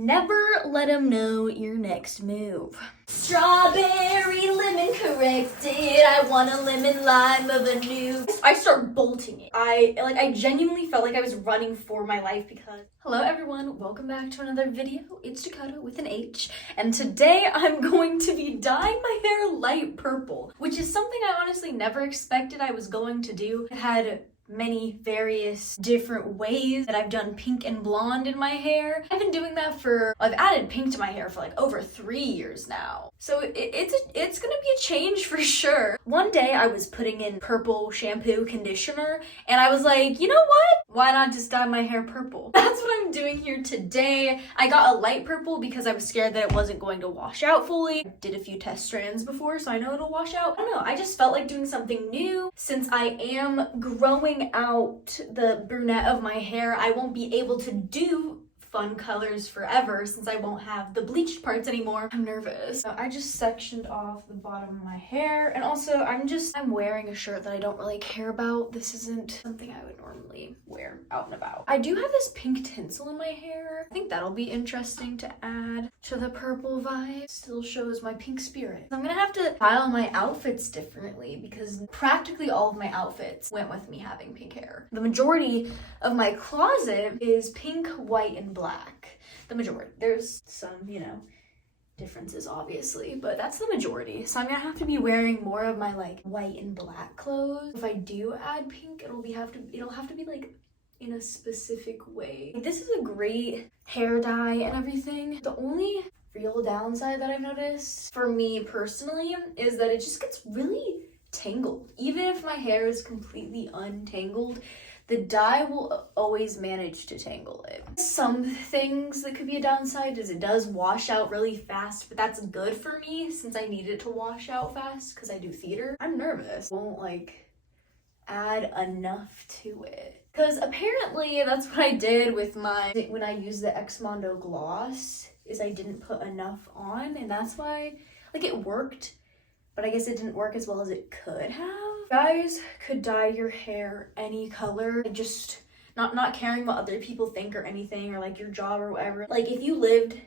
Never let them know your next move. Strawberry lemon corrected. I want a lemon lime of a new. I start bolting it. I genuinely felt like I was running for my life because. Hello everyone, welcome back to another video. It's Dakotah with an H, and today I'm going to be dyeing my hair light purple, which is something I honestly never expected I was going to do. I had many various different ways that I've done pink and blonde in my hair. I've been doing that I've added pink to my hair for like over 3 years now. So it's gonna be a change for sure. One day I was putting in purple shampoo conditioner and I was like, you know what? Why not just dye my hair purple? That's what I'm doing here today. I got a light purple because I was scared that it wasn't going to wash out fully. I did a few test strands before, so I know it'll wash out. I don't know, I just felt like doing something new. Since I am growing out the brunette of my hair, I won't be able to do fun colors forever since I won't have the bleached parts anymore. I'm nervous. So I just sectioned off the bottom of my hair, and also I'm wearing a shirt that I don't really care about. This isn't something I would normally wear out and about. I do have this pink tinsel in my hair. I think that'll be interesting to add to the purple vibe. Still shows my pink spirit. I'm gonna have to style my outfits differently because practically all of my outfits went with me having pink hair. The majority of my closet is pink, white, and black. The majority. There's some, differences obviously, but that's the majority. So I'm gonna have to be wearing more of my like white and black clothes. If I do add pink, it'll have to be like in a specific way. This is a great hair dye and everything. The only real downside that I've noticed for me personally is that it just gets really tangled. Even if my hair is completely untangled, the dye will always manage to tangle it. Some things that could be a downside is it does wash out really fast, but that's good for me since I need it to wash out fast because I do theater. I'm nervous. I won't add enough to it. Because apparently that's what I did with when I used the X Mondo gloss, is I didn't put enough on, and that's why it worked, but I guess it didn't work as well as it could have. You guys could dye your hair any color, just not caring what other people think or anything, or your job or whatever. If you lived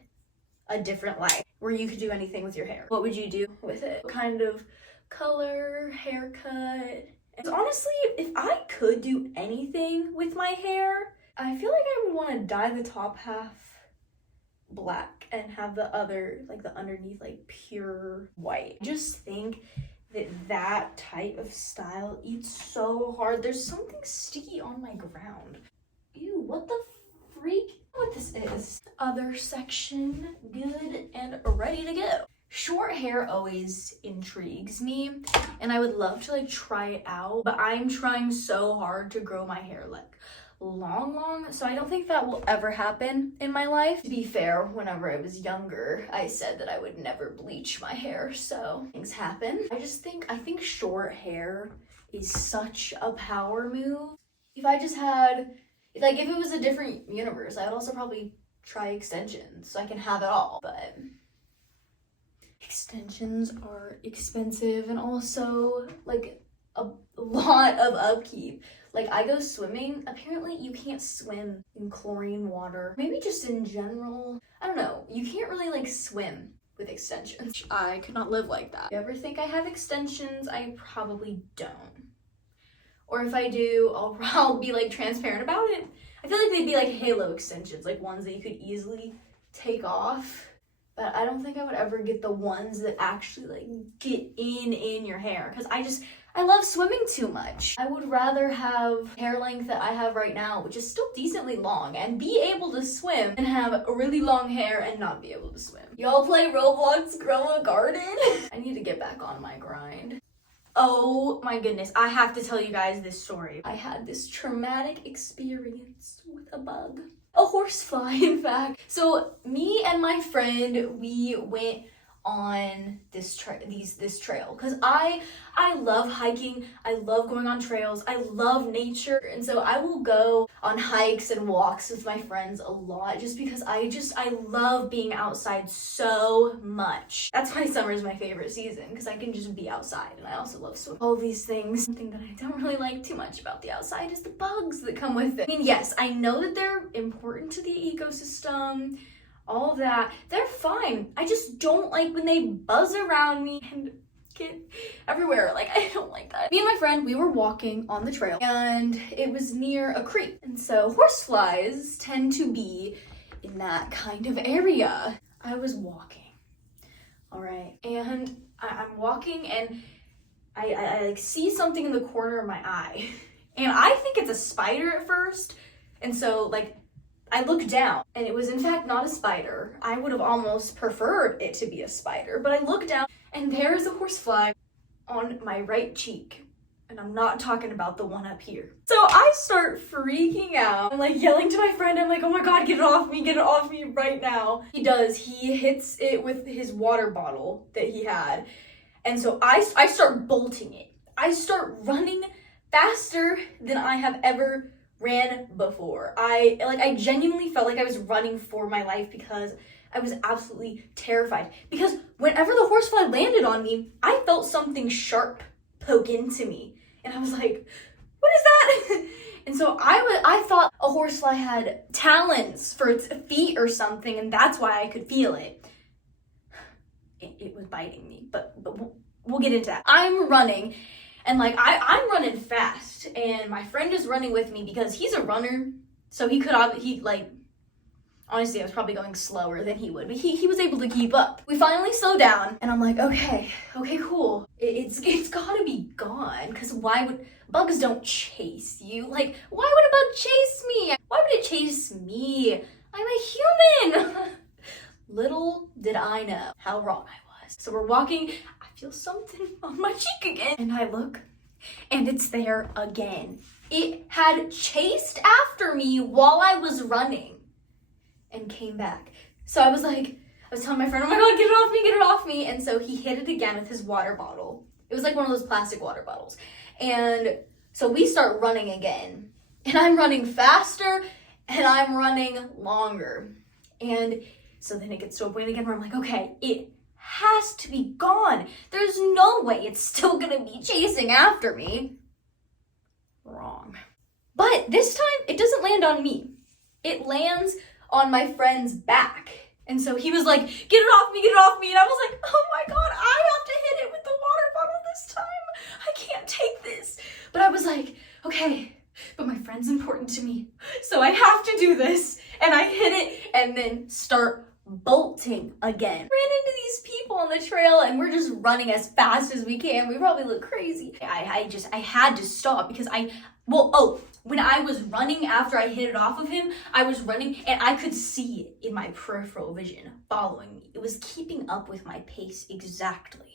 a different life where you could do anything with your hair, what would you do with it? What kind of color, haircut? And honestly, if I could do anything with my hair, I feel like I would want to dye the top half black and have the other, the underneath, pure white. I just think that type of style eats so hard. There's something sticky on my ground. Ew, what the freak? I don't know what this is. Other section, good and ready to go. Short hair always intrigues me, and I would love to try it out, but I'm trying so hard to grow my hair long, so I don't think that will ever happen in my life. To be fair, whenever I was younger, I said that I would never bleach my hair, so things happen. I think short hair is such a power move. If I just had, if it was a different universe, I would also probably try extensions so I can have it all, but extensions are expensive and also a lot of upkeep. I go swimming. Apparently you can't swim in chlorine water. Maybe just in general. I don't know. You can't really swim with extensions. I could not live like that. If you ever think I have extensions, I probably don't. Or if I do, I'll be transparent about it. I feel like they'd be halo extensions, ones that you could easily take off. But I don't think I would ever get the ones that actually get in your hair, because I love swimming too much. I would rather have hair length that I have right now, which is still decently long, and be able to swim, and have really long hair and not be able to swim. Y'all play Roblox Grow a Garden? I need to get back on my grind. Oh my goodness, I have to tell you guys this story. I had this traumatic experience with a bug. A horsefly, in fact. So me and my friend, we went on this trail because I love hiking. I love going on trails. I love nature, and so I will go on hikes and walks with my friends a lot just because I love being outside so much. That's why summer is my favorite season, because I can just be outside, and I also love swimming. All these things. Something that I don't really like too much about the outside is the bugs that come with it. I mean, yes, I know that they're important to the ecosystem, all of that, they're fine. I just don't like when they buzz around me and get everywhere. Like, I don't like that. Me and my friend, we were walking on the trail and it was near a creek. And so horseflies tend to be in that kind of area. I was walking, all right, and I'm walking and I like see something in the corner of my eye. And I think it's a spider at first. And so like I look down and it was in fact not a spider. I would have almost preferred it to be a spider, but I look down and there's a horsefly on my right cheek. And I'm not talking about the one up here. So I start freaking out. I'm like yelling to my friend. I'm like, oh my God, get it off me right now. He does, he hits it with his water bottle that he had. And so I start bolting it. I start running faster than I have ever ran before. I genuinely felt like I was running for my life because I was absolutely terrified. Because whenever the horsefly landed on me, I felt something sharp poke into me. And I was like, what is that? And so I thought a horsefly had talons for its feet or something, and that's why I could feel it. It was biting me, but we'll get into that. I'm running, and like I'm running fast, and my friend is running with me because he's a runner, so honestly, I was probably going slower than he would, but he was able to keep up. We finally slow down, and I'm like, okay, cool. It's gotta be gone, because bugs don't chase you. Like, why would a bug chase me? Why would it chase me? I'm a human. Little did I know how wrong I was. So we're walking, I feel something on my cheek again, and I look, and it's there again. It had chased after me while I was running and came back. So I was telling my friend, oh my God, get it off me. And so he hit it again with his water bottle. It was like one of those plastic water bottles. And so we start running again. And I'm running faster and I'm running longer. And so then it gets to a point again where I'm like, okay, it has to be gone. There's no way it's still gonna be chasing after me. Wrong. But this time it doesn't land on me. It lands on my friend's back. And so he was like, get it off me. And I was like, oh my God, I have to hit it with the water bottle this time. I can't take this. But I was like, okay, but my friend's important to me, so I have to do this. And I hit it and then start bolting again. Ran into these people on the trail and we're just running as fast as we can. We probably look crazy. I had to stop because when I was running after I hit it off of him, I was running and I could see it in my peripheral vision following me. It was keeping up with my pace exactly.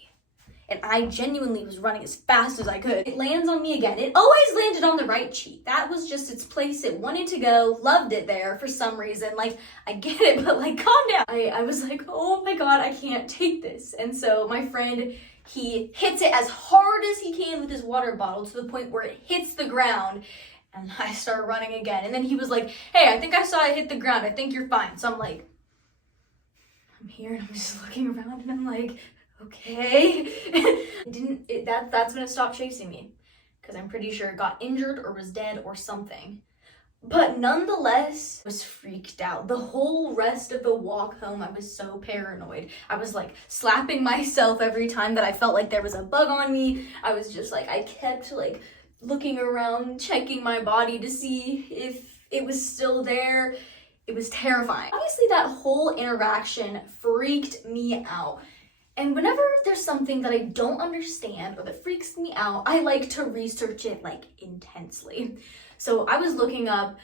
And I genuinely was running as fast as I could. It lands on me again. It always landed on the right cheek. That was just its place. It wanted to go, loved it there for some reason. Like, I get it, but like, calm down. I was like, oh my God, I can't take this. And so my friend, he hits it as hard as he can with his water bottle to the point where it hits the ground. And I start running again. And then he was like, hey, I think I saw it hit the ground. I think you're fine. So I'm like, I'm here and I'm just looking around and I'm like, okay. That's when it stopped chasing me. Because I'm pretty sure it got injured or was dead or something. But nonetheless, I was freaked out. The whole rest of the walk home, I was so paranoid. I was like slapping myself every time that I felt like there was a bug on me. I was just like, I kept like looking around, checking my body to see if it was still there. It was terrifying. Obviously, that whole interaction freaked me out. And whenever there's something that I don't understand or that freaks me out, I like to research it like intensely. So I was looking up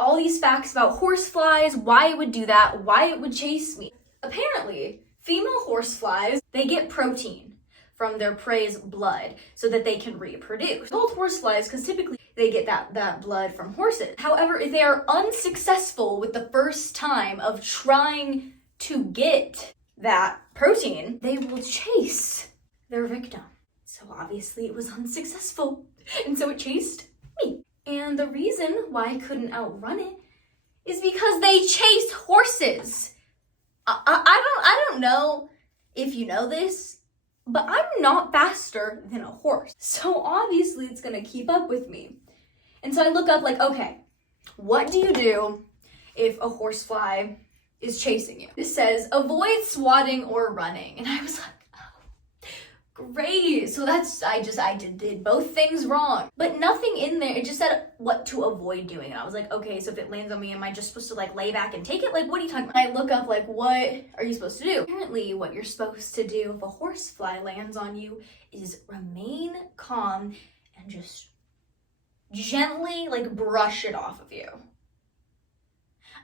all these facts about horseflies, why it would do that, why it would chase me. Apparently, female horseflies, they get protein from their prey's blood so that they can reproduce. Adult horseflies, because typically they get that blood from horses. However, if they are unsuccessful with the first time of trying to get that protein, they will chase their victim. So obviously it was unsuccessful, and so it chased me. And the reason why I couldn't outrun it is because they chase horses. I don't know if you know this, but I'm not faster than a horse. So obviously it's gonna keep up with me. And so I look up like, okay, what do you do if a horsefly is chasing you. It says, avoid swatting or running. And I was like, great. So I did both things wrong, but nothing in there. It just said what to avoid doing. And I was like, okay, so if it lands on me, am I just supposed to like lay back and take it? Like, what are you talking about? I look up like, what are you supposed to do? Apparently what you're supposed to do if a horsefly lands on you is remain calm and just gently like brush it off of you.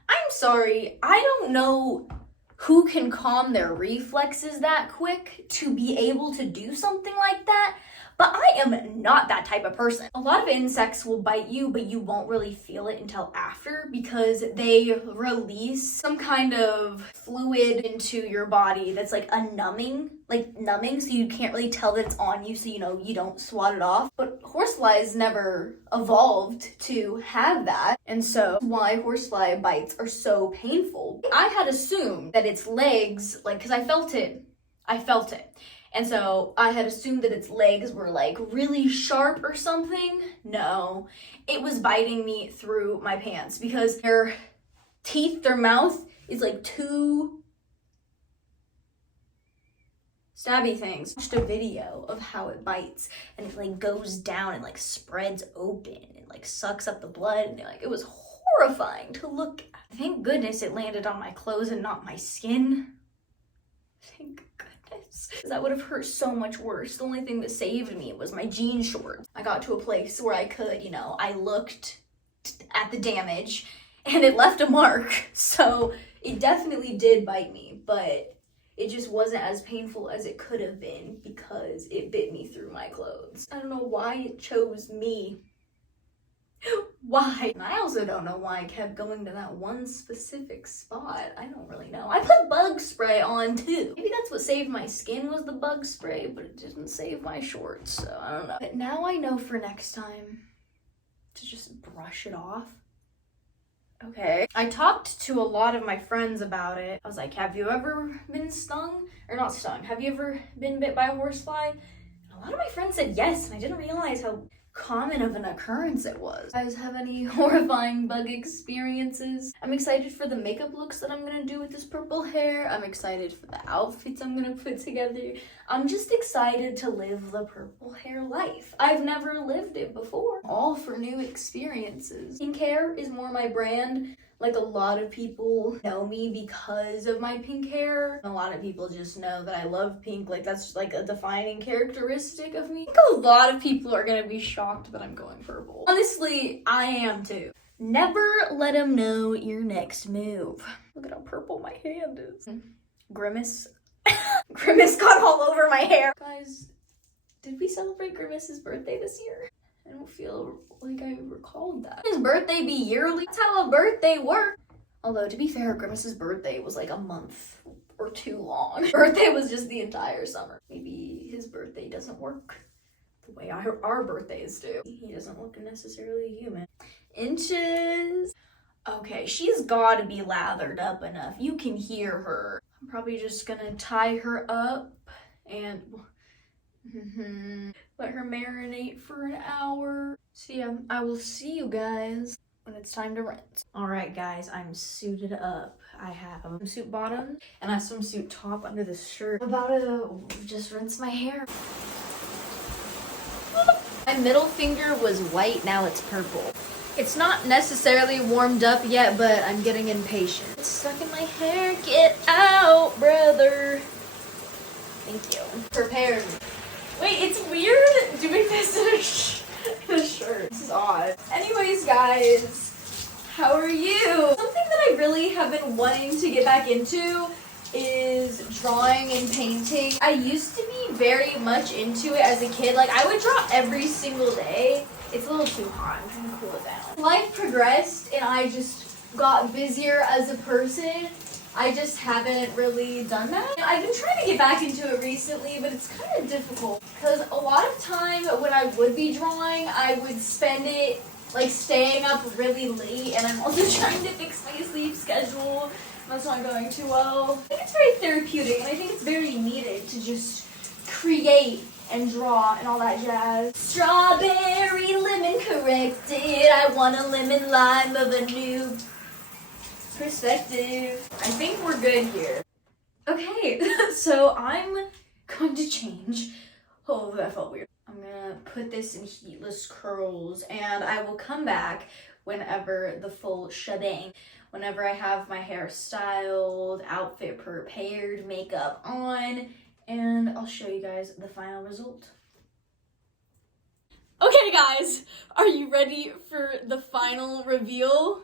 I'm sorry, I don't know who can calm their reflexes that quick to be able to do something like that, but I am not that type of person. A lot of insects will bite you, but you won't really feel it until after because they release some kind of fluid into your body that's like a numbing, so you can't really tell that it's on you, so you don't swat it off. But horseflies never evolved to have that, and so why horsefly bites are so painful. I had assumed that its legs, because I felt it. And so I had assumed that its legs were like really sharp or something. No, it was biting me through my pants because their teeth, their mouth is like two stabby things. I watched a video of how it bites and it like goes down and like spreads open and like sucks up the blood, and it was horrifying to look at. Thank goodness it landed on my clothes and not my skin. Thank goodness. That would have hurt so much worse. The only thing that saved me was my jean shorts. I got to a place where I could, I looked at the damage and it left a mark. So it definitely did bite me, but it just wasn't as painful as it could have been because it bit me through my clothes. I don't know why it chose me. Why? And I also don't know why I kept going to that one specific spot. I don't really know. I put bug spray on too. Maybe that's what saved my skin was the bug spray, but it didn't save my shorts, so I don't know. But now I know for next time to just brush it off. Okay. I talked to a lot of my friends about it. I was like, have you ever been stung? Or not stung. Have you ever been bit by a horsefly? And a lot of my friends said yes, and I didn't realize how common of an occurrence it was. You guys have any horrifying bug experiences? I'm excited for the makeup looks that I'm gonna do with this purple hair. I'm excited for the outfits I'm gonna put together. I'm just excited to live the purple hair life. I've never lived it before. All for new experiences. Pink hair is more my brand. Like, a lot of people know me because of my pink hair. A lot of people just know that I love pink. Like, that's like a defining characteristic of me. I think a lot of people are gonna be shocked that I'm going purple. Honestly, I am too. Never let them know your next move. Look at how purple my hand is. Grimace. Grimace got all over my hair. Guys, did we celebrate Grimace's birthday this year? I don't feel like I recalled that. His birthday be yearly? That's how a birthday works. Although, to be fair, Grimace's birthday was like a month or two long. Birthday was just the entire summer. Maybe his birthday doesn't work the way our birthdays do. He doesn't look necessarily human. Inches. Okay, she's gotta be lathered up enough. You can hear her. I'm probably just gonna tie her up and let her marinate for an hour. So yeah, I will see you guys when it's time to rinse. All right, guys, I'm suited up. I have a swimsuit bottom and a swimsuit top under this shirt. I'm about to just rinse my hair. My middle finger was white, now it's purple. It's not necessarily warmed up yet, but I'm getting impatient. It's stuck in my hair. Get out, brother. Thank you. Prepared. Wait, it's weird doing this in a shirt. This is odd. Anyways, guys, how are you? Something that I really have been wanting to get back into is drawing and painting. I used to be very much into it as a kid. Like, I would draw every single day. It's a little too hot. I'm trying to cool it down. Life progressed and I just got busier as a person. I just haven't really done that. I've been trying to get back into it recently, but it's kind of difficult because a lot of time when I would be drawing, I would spend it like staying up really late, and I'm also trying to fix my sleep schedule. That's not going too well. I think it's very therapeutic, and I think it's very needed to just create and draw and all that jazz. Strawberry lemon corrected. I want a lemon lime of a new Perspective. I think we're good here. Okay, so I'm going to change. Oh, that felt weird. I'm gonna put this in heatless curls and I will come back whenever the full shebang. Whenever I have my hair styled, outfit prepared, makeup on, and I'll show you guys the final result. Okay guys, are you ready for the final reveal?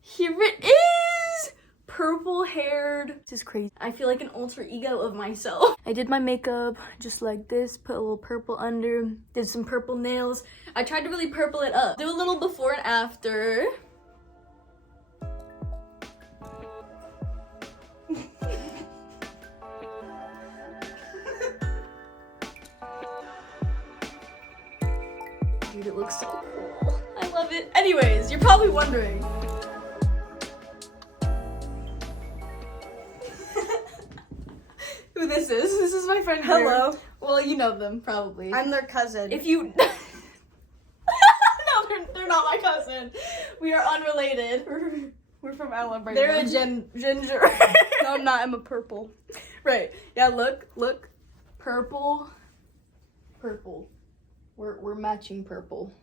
Here it is! Purple haired. This is crazy. I feel like an alter ego of myself. I did my makeup just like this, put a little purple under, did some purple nails. I tried to really purple it up. Do a little before and after. Dude, it looks so cool. I love it. Anyways, you're probably wondering. Who this is. This is my friend. Hello. Claire. Well, you know them, probably. I'm their cousin. If you... No, they're not my cousin. We are unrelated. We're from Alabama. They're a ginger. No, I'm not. I'm a purple. Right. Yeah, look. Purple. We're matching purple.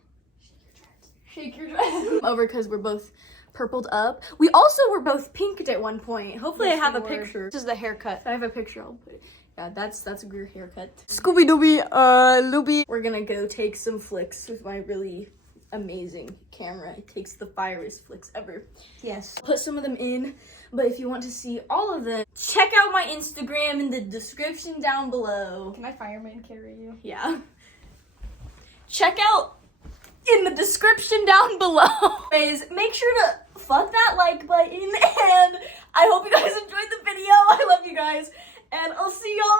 Shake your dress. Over because we're both purpled up. We also were both pinked at one point. Hopefully Yes, I have we a were. picture. This is the haircut. I have a picture. I'll put it. Yeah, that's a weird haircut. Scooby Dooby, Looby. We're gonna go take some flicks with my really amazing camera. It takes the firest flicks ever. Yes. Put some of them in, but if you want to see all of them, check out my Instagram in the description down below. Can I fireman carry you? Yeah. Check out in the description down below. Anyways, make sure to fuck that like button, and I hope you guys enjoyed the video. I love you guys, and I'll see y'all